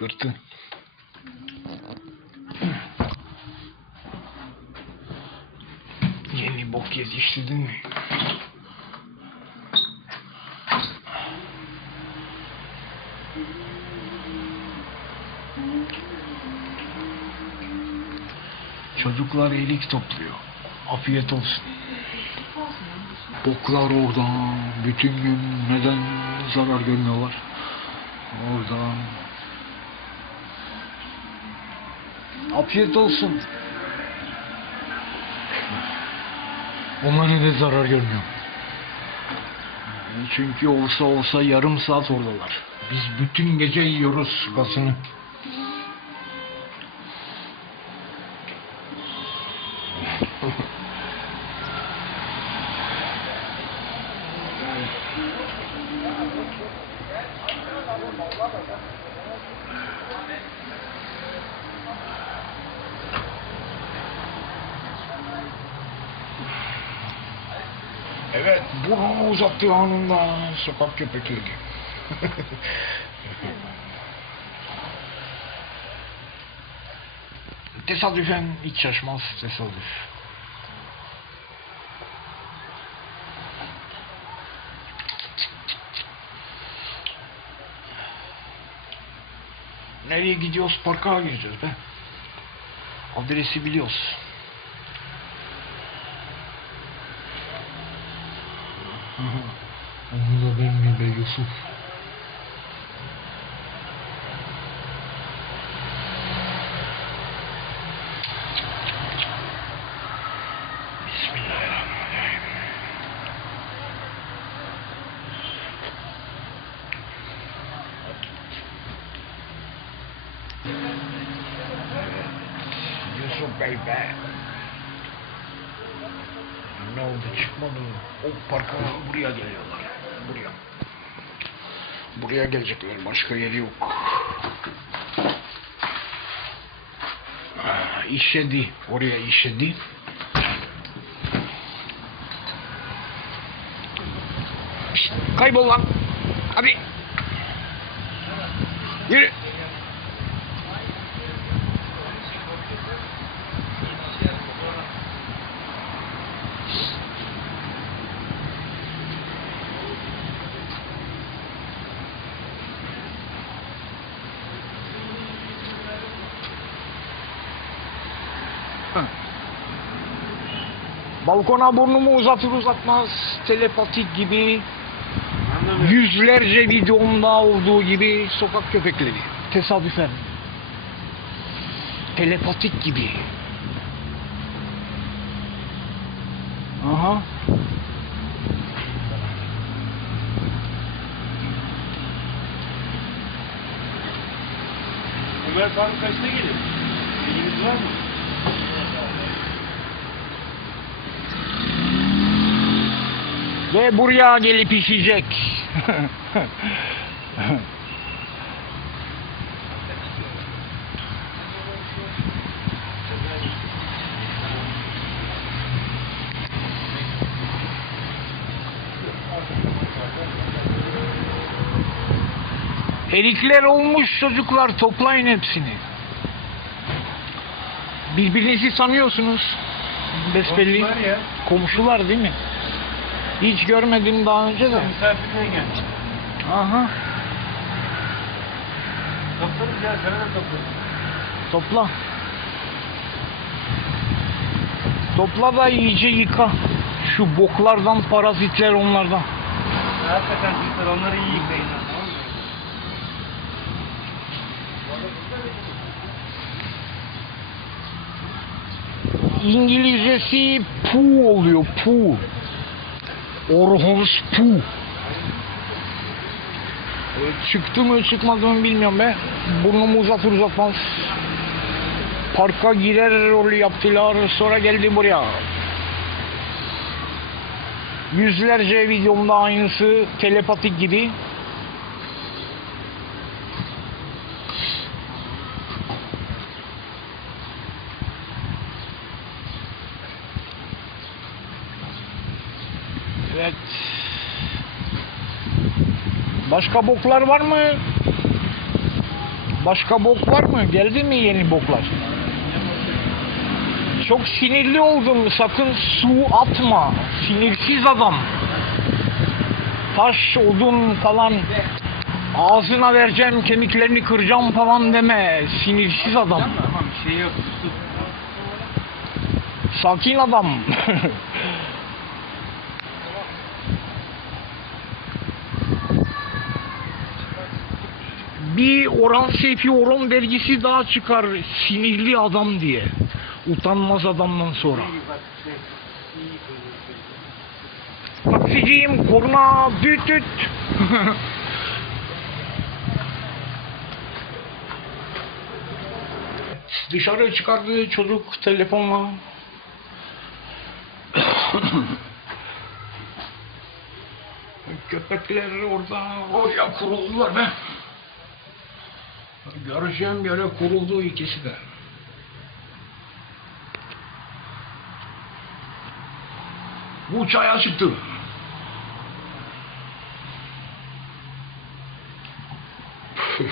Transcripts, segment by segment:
Kıkırtı. Yeni bok yetiştirdin mi? Çocuklar iyilik topluyor. Afiyet olsun. Boklar orada. Bütün gün neden zarar görmüyorlar? Orada. Afiyet olsun. Onlar neden zarar görmüyor? Çünkü olsa olsa yarım saat oradalar. Biz bütün gece yiyoruz gazını. Evet, burnumu uzattığı anında sokak köpekleri. Tesadüfen hiç şaşmaz tesadüf. Nereye gidiyoruz? Parka gireceğiz be. Adresi biliyoruz. Be Yusuf? Bismillahirrahmanirrahim. Yusuf Bey be. Ne oldu çıkmadı? O parka buraya geliyorlar. Buraya. Gelecekler. Başka yeri yok. Ah, işedi. Oraya işedi. Kaybol lan. Hadi. Yürü. Balkona burnumu uzatır uzatmaz telepatik gibi yüzlerce videomda olduğu gibi sokak köpekleri tesadüfen telepatik gibi aha Ömer Faruk kaçta gelir? Bilginiz var mı? Ve buraya gelip işecek Erikler olmuş çocuklar toplayın hepsini. Birbirinizi sanıyorsunuz. Besbelli. Komşular. Komşular değil mi? Hiç görmedim daha önce de. Misafirine geldi. Aha. Toplarız ya, sana da toplarız. Topla. Topla da iyice yıka. Şu boklardan, parazitler onlardan. Hakikaten çocuklar onları iyi yıkayın. İngilizcesi pu oluyor, pu. Orhos pu. E, Çıktı mı çıkmadı mı bilmiyorum be. Burnumu uzatır uzatmaz. Parka girer rolü yaptılar. Sonra geldi buraya. Yüzlerce videomda aynısı telepatik gibi. Evet. Başka boklar var mı? Başka bok var mı? Geldi mi yeni boklar? Çok sinirli oldum. Sakın su atma. Sinirsiz adam. Taş, odun falan ağzına vereceğim, kemiklerini kıracağım falan deme. Sinirsiz adam. Şey. Sakin adam. bir Orhan Seyfi Orhan vergisi daha çıkar sinirli adam diye. Utanmaz adamdan sonra. Taksiciyim korna düt düt. Dışarı çıkardı çocuk telefonla. Köpekler orada oraya kuruldular be. Göreceğim yere kuruldu ikisi de. Bu çaya çıktı.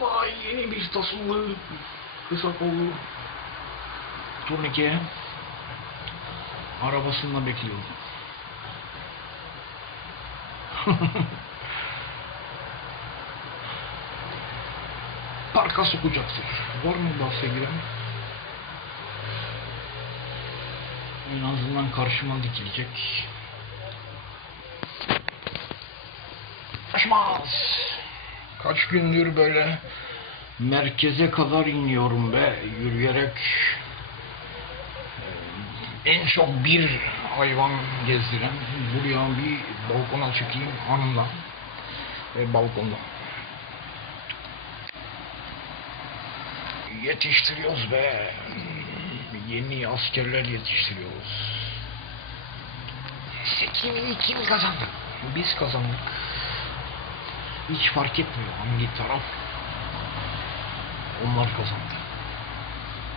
Ama yeni bir tasımlı kısa kollu turnike arabasında bekliyordu. Parka sokacaktır. Var mı bahse giren? En azından karşıma dikilecek. Kaçmaz. Kaç gündür böyle merkeze kadar iniyorum be yürüyerek. Ee, En çok bir hayvan gezdiren buraya bir balkona çıkayım hanımla ve balkonda. Yetiştiriyoruz be. Yeni askerler yetiştiriyoruz. İşte kim, kazandı? Biz kazandık. Hiç fark etmiyor hangi taraf. Onlar kazandı.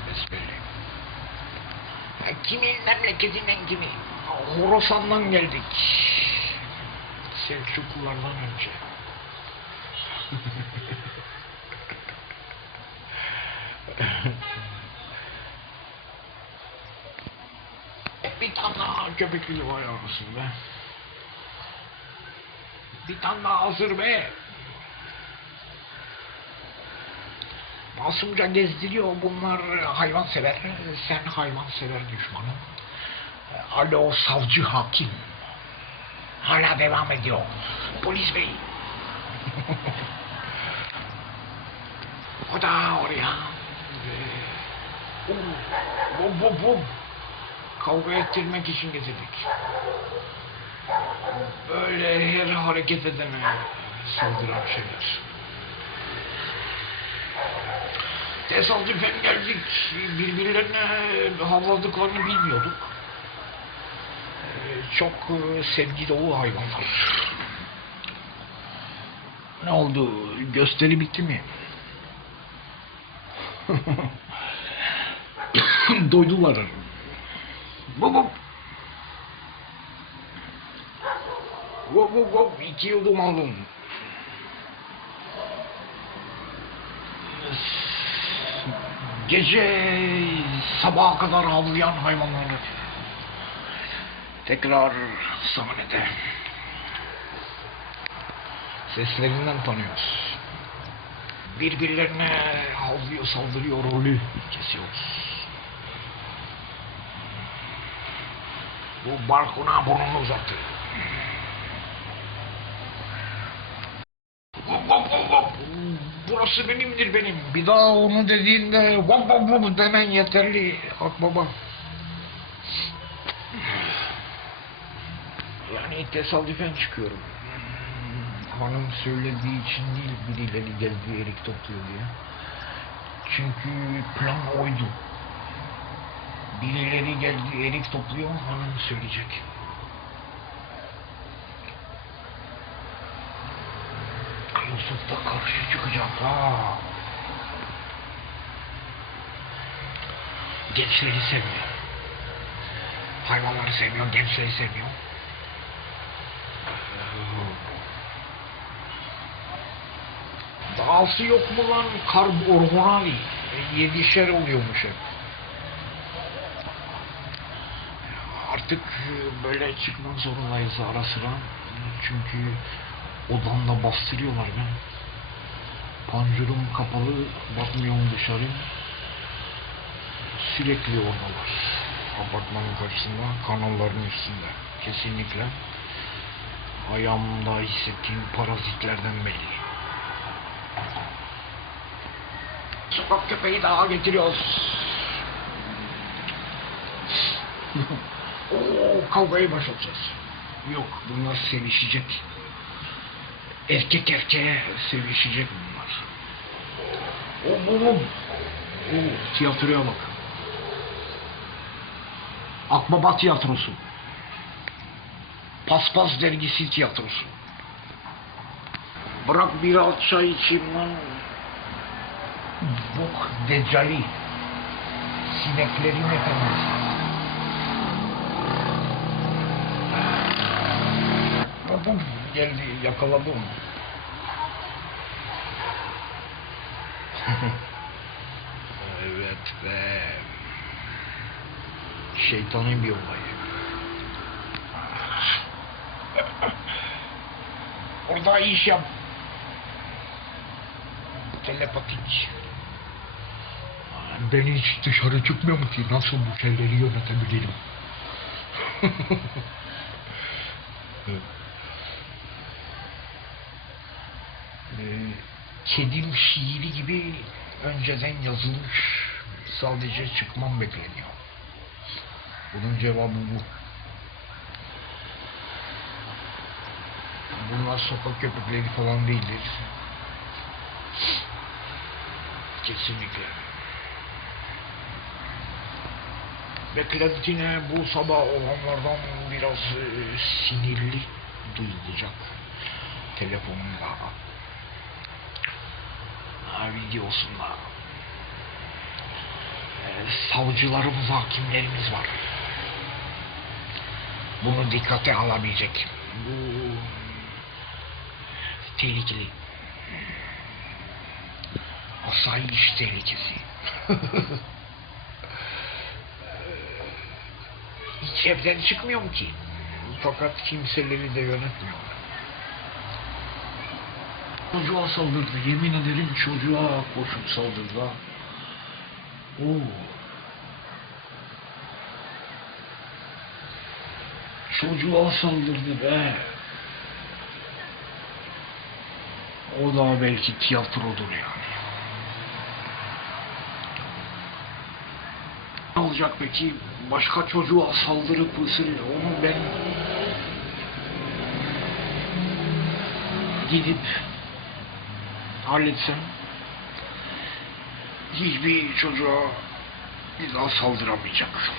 Besbelli. Kimin memleketinden kimi? Horasan'dan geldik. Selçuklulardan önce. Bir tane daha köpekli var be. Bir tane daha hazır be. Masumca gezdiriyor bunlar hayvan sever. Sen hayvan sever düşmanım. Alo savcı hakim. Hala devam ediyor. Polis bey. o da oraya. Bum bum bum. Kavga ettirmek için getirdik. Böyle her hareket edene saldıran şeyler. Tesadüfen geldik. Birbirlerine havladıklarını bilmiyorduk. Çok e, sevgi dolu hayvanlar. Ne oldu? Gösteri bitti mi? Doydular. Bu. Bu bu bu. İki yudum aldım. Gece sabaha kadar havlayan hayvanları tekrar sahnede seslerinden tanıyoruz. Birbirlerine havlıyor, saldırıyor rolü kesiyoruz. Bu balkona burnunu uzattı. Burası benimdir benim. Bir daha onu dediğinde hop hop hop demen yeterli. Hak Yani tesadüfen çıkıyorum. Hanım söylediği için değil birileri geldi erik topluyor diye. Çünkü plan oydu. Birileri geldi erik topluyor hanım söyleyecek. Yusuf da karşı çıkacak ha. Gençleri sevmiyor. Hayvanları sevmiyor, gençleri sevmiyor. A'sı yok mu lan? Karb orgonali. E, Yedişer oluyormuş hep. Artık e, böyle çıkmak zorundayız ara sıra. Çünkü odamda bastırıyorlar ben. Panjurum kapalı, bakmıyorum dışarı. Sürekli oradalar. Apartmanın karşısında, kanalların üstünde. Kesinlikle. Ayağımda hissettiğim parazitlerden belli. Sokak köpeği daha getiriyoruz. Oo, kavgayı başlatacağız. Yok, bunlar sevişecek. Erkek erkeğe sevişecek bunlar. O bu. Oo, tiyatroya bak. Akbaba tiyatrosu. Paspas dergisi tiyatrosu. Bırak biraz çay içeyim lan. Bok decali. Sineklerin efendisi. Babam geldi yakaladım. evet be. Şeytani bir olay. Orada iş yap. Telepatik. Ben hiç dışarı çıkmıyorum ki nasıl bu şeyleri yönetebilirim. Ee, kedim şiiri gibi önceden yazılmış. Sadece çıkmam bekleniyor. Bunun cevabı bu. Bunlar sokak köpekleri falan değildir. Kesinlikle. Beklentine bu sabah olanlardan biraz e, sinirli duyulacak. Telefonumda. Ha, videosunda. E, savcılarımız, hakimlerimiz var. Bunu dikkate alabilecek. Bu tehlikeli. Asayiş tehlikesi. Hiç evden çıkmıyorum ki. Fakat kimseleri de yönetmiyorum. Çocuğa saldırdı. Yemin ederim çocuğa koşup saldırdı. ha. Oo. Çocuğa saldırdı be. O da belki tiyatrodur yani. Ne olacak peki? Başka çocuğa saldırıp ısırır. Onu ben gidip halletsem hiçbir çocuğa bir daha saldıramayacak.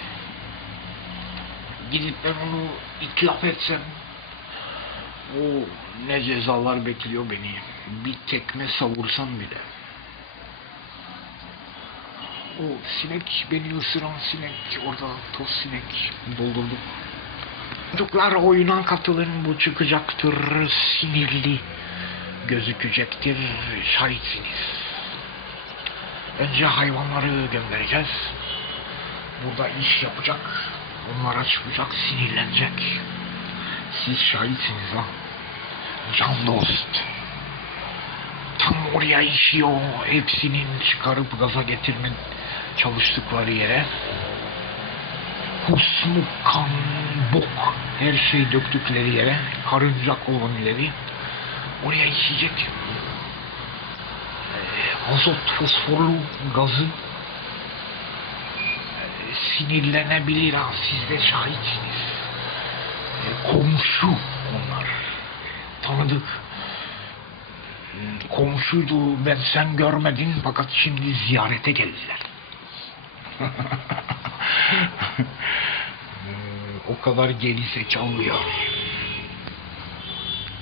Gidip ben onu itlaf etsem o ne cezalar bekliyor beni. Bir tekme savursam bile. O sinek beni ısıran sinek orada toz sinek doldurduk. Çocuklar oyuna katılın bu çıkacaktır sinirli gözükecektir şahitsiniz. Önce hayvanları göndereceğiz. Burada iş yapacak. Onlara çıkacak sinirlenecek. Siz şahitsiniz ha. Can dost. Tam oraya işiyor. Hepsinin çıkarıp gaza getirme çalıştıkları yere. Husmu, kan, bok her şey döktükleri yere. Karınca kolonileri. Oraya işeyecek. Ee, azot fosforlu gazı e, sinirlenebilir ha. Siz de şahitsiniz. E, komşu onlar. Tanıdık. Komşuydu ben sen görmedin fakat şimdi ziyarete geldiler. O kadar geri zekalı ya.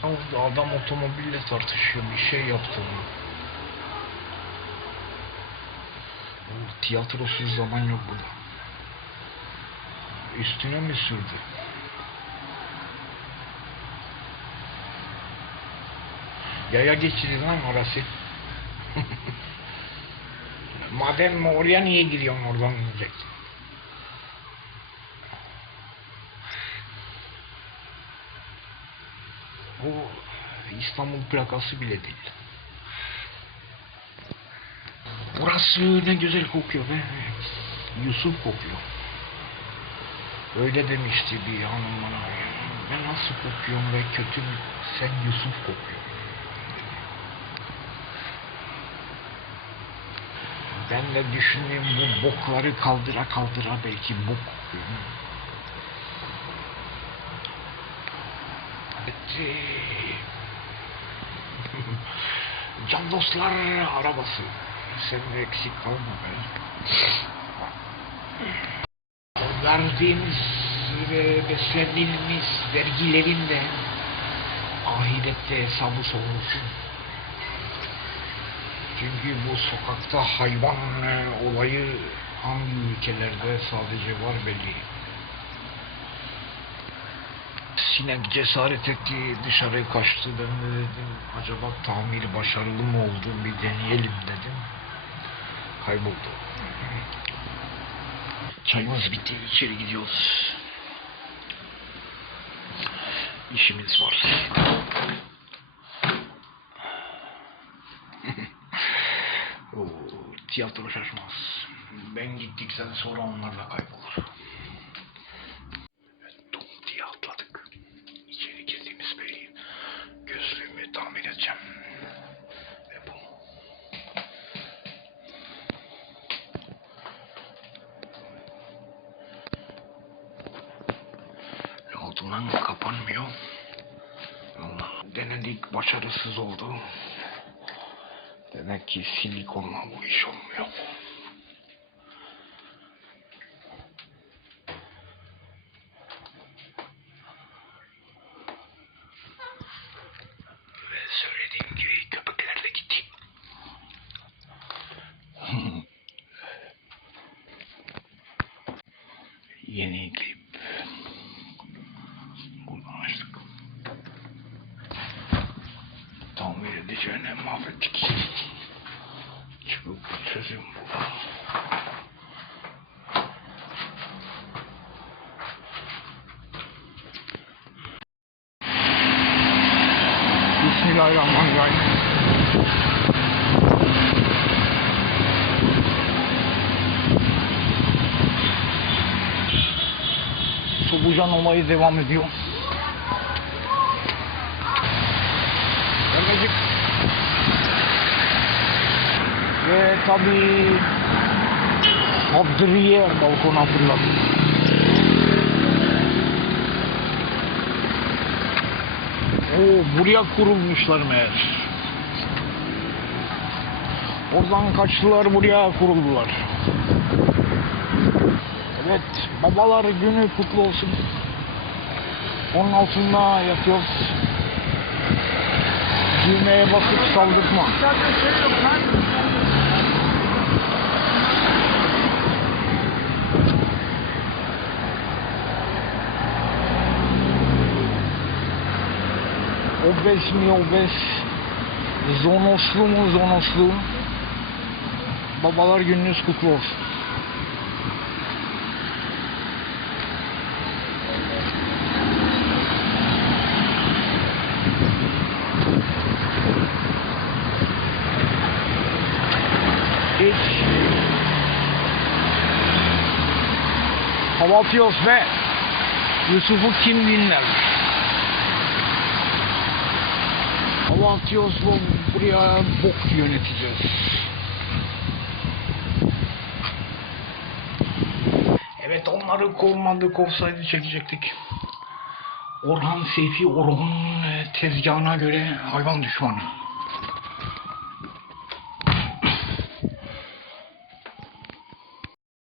Orada adam otomobille tartışıyor bir şey yaptı Tiyatrosuz zaman yok burada. Üstüne mi sürdü? Yaya geçidi lan orası. Madem oraya niye gidiyorsun oradan diyeceksin. Bu İstanbul plakası bile değil. Burası ne güzel kokuyor be. Yusuf kokuyor. Öyle demişti bir hanım bana. Ben nasıl kokuyorum ve kötü mü? Sen Yusuf kokuyor. Ben de düşündüğüm bu bokları kaldıra kaldıra belki bok. Evet. Can dostlar arabası. Sen de eksik kalma be. Verdiğimiz ve beslendiğimiz vergilerin de ahirette hesabı sorulsun. Çünkü bu sokakta hayvan e, olayı hangi ülkelerde sadece var belli. Sinek cesaret etti dışarı kaçtı ben de dedim acaba tamiri başarılı mı oldu bir deneyelim dedim. Kayboldu. Çayımız bitti içeri gidiyoruz. İşimiz var. Oo, tiyatro şaşmaz. Ben gittikten sonra onlar da kaybolur. Dum atladık. İçeri girdiğimiz tamir edeceğim. Ve bu. Ne kapanmıyor. Ama denedik başarısız oldu. Demek ki silikonla bu iş olmuyor. Söylediğim gibi köpekler de gitti. Yeni klip. Solucan olayı devam ediyor. Örnecik. Ve tabii Abdriye balkona fırladı. Oo, buraya kurulmuşlar meğer. Oradan kaçtılar buraya kuruldular. Evet, babalar günü kutlu olsun. Onun altında yatıyoruz. Düğmeye basıp saldırtma. Obez mi obez? Zonoslu mu zonoslu? Babalar gününüz kutlu olsun. Hiç. Hava atıyoruz ve Yusuf'u kim dinler? Hava atıyoruz bu buraya bok yöneteceğiz. Evet onları kovmadık olsaydı çekecektik. Orhan Seyfi Orhan e, tezgahına göre hayvan düşmanı.